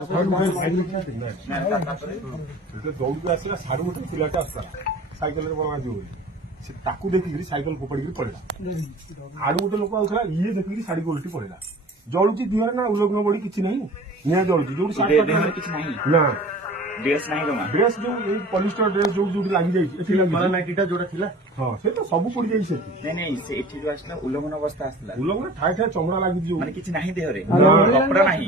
दौड़ आसला साढ़े गोटे पिलाटा आसला सैकेल देखिक सैकेल फोपाड़ी पड़ेगा आड़ गोटे लोक आउला ये देखिक शाढ़ी को उल्टी पड़ेगा जलुची दिहर ना उल्लग्न बड़ी किसी ना निआ जलुची जो ना ड्रेस जो पॉलिस्टर ड्रेस जो लगी जाइटा जो हाँ से तो सब पड़ जाइए उल्लंघन अवस्था आसला उल्लंघन ठाए ठाए चमड़ा लगी माने किछि नाही देहरे कपड़ा नाही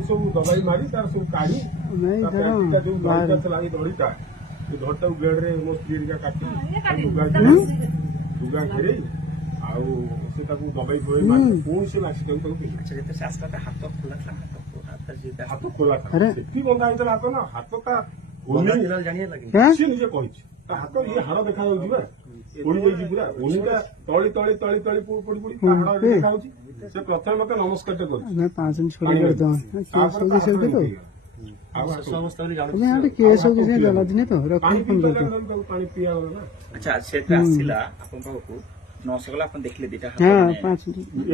सब दबाई मारी सब काढ़ी दड़ीटा धरटा ब्लेड रे मो स्त्री काटी दुगा घेरे दबाई फुए पुणी से हाथ खोला था बंधा होता हाथ ना हाथ का निजे कही हाथ ये हाड़ देखा पड़ी जाइए पूरा ओनिका तली तली तली तली पड़ी पड़ी हाड़ देखा से प्रथम मत नमस्कार अच्छा देखले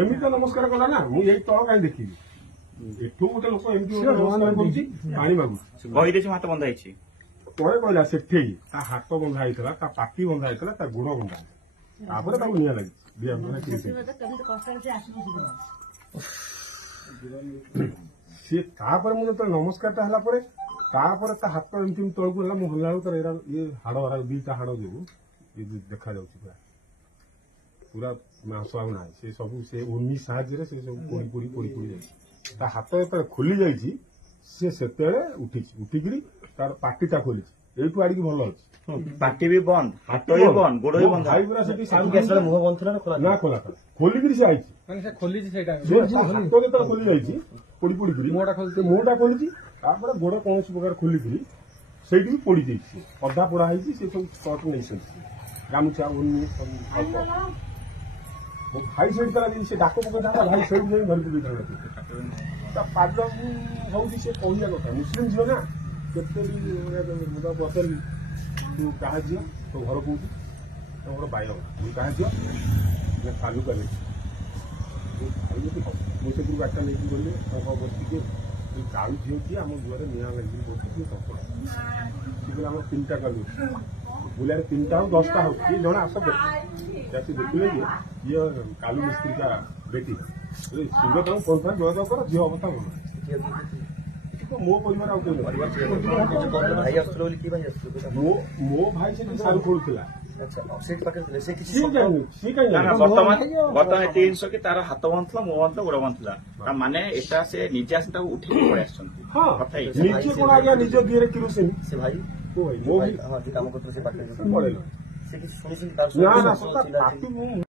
एमती नमस्कार कला ना मुझे तल कहीं देखी एठू गोटे लोक पानी मागु हाथ बंधा ପରେ କହିଲା ସେଠି ତା ହାତ ବନ୍ଧା ହେଇଥିଲା ତା ପାଟି ବନ୍ଧା ହେଇଥିଲା ତା ଗୋଡ ବନ୍ଧା ତାପରେ ତାକୁ ନିଆଁ ଲାଗିଛି ସିଏ ତାପରେ ମୁଁ ଯେତେବେଳେ ନମସ୍କାରଟା ହେଲା ପରେ ତାପରେ ତା ହାତ ଏମିତି ତଳକୁ ହେଲା ମୁଁ ହଲା ବେଳକୁ ତାର ଇଏ ହାଡ ଦିଟା ହାଡ ଯୋଗୁ ଦେଖାଯାଉଛି ପୁରା ମାଂସ ଆଉ ନାହିଁ ସେ ସବୁ ସେ ଉନି ସାହାଯ୍ୟରେ ସେ ସବୁ ପୋଡି ପୋଡି ପୋଡି ପୋଡି ଯାଇଛି ତା ହାତ ଯେତେବେଳେ ଖୋଲି ଯାଇଛି ସେ ସେତେବେଳେ ଉଠିକିରି तार पार्टीटा खोली एठू आड़ी भल अच्छी पार्टी भी बंद हाथ भी बंद गोड़ भी बंद भाई मुह बंद थी ना खोला था खोलिक खोली पोड़ी पोड़ी मुहटा खोली गोड़ कौन प्रकार खोलिक से पोड़ी जाइए अधा पोड़ा है सब स्कट नहीं गामुछा उन्नी भाई से डाक पकड़ा भाई से धरी पकड़ा पाद हूँ सी कहला कथा मुस्लिम झील ना पचारि तू क्या झील तो घर कौटी तुम बाइर तू क्या झील फालू का मुझे गाड़िटा नहीं गली बसिके कालू झील किए आम दुआर निआ लगे बस कपड़ा सी आम 3टा कालू बुलार 3टा हो 10टा हो किए जन आस देखिले ये कालू मिस्त्री का बेटी शीघ्र तुम फोन फान जोगाजोग कर झील अवस्था भल मो परिवार मो भाई से सारू खोलुला बर्तमान 300 कि तार हाथ बंद था मुह बंद गोड़ बंद था माने एटा से निजे आस उठे पड़े निज दिए किरोसिन से भाई मो भाई काम करते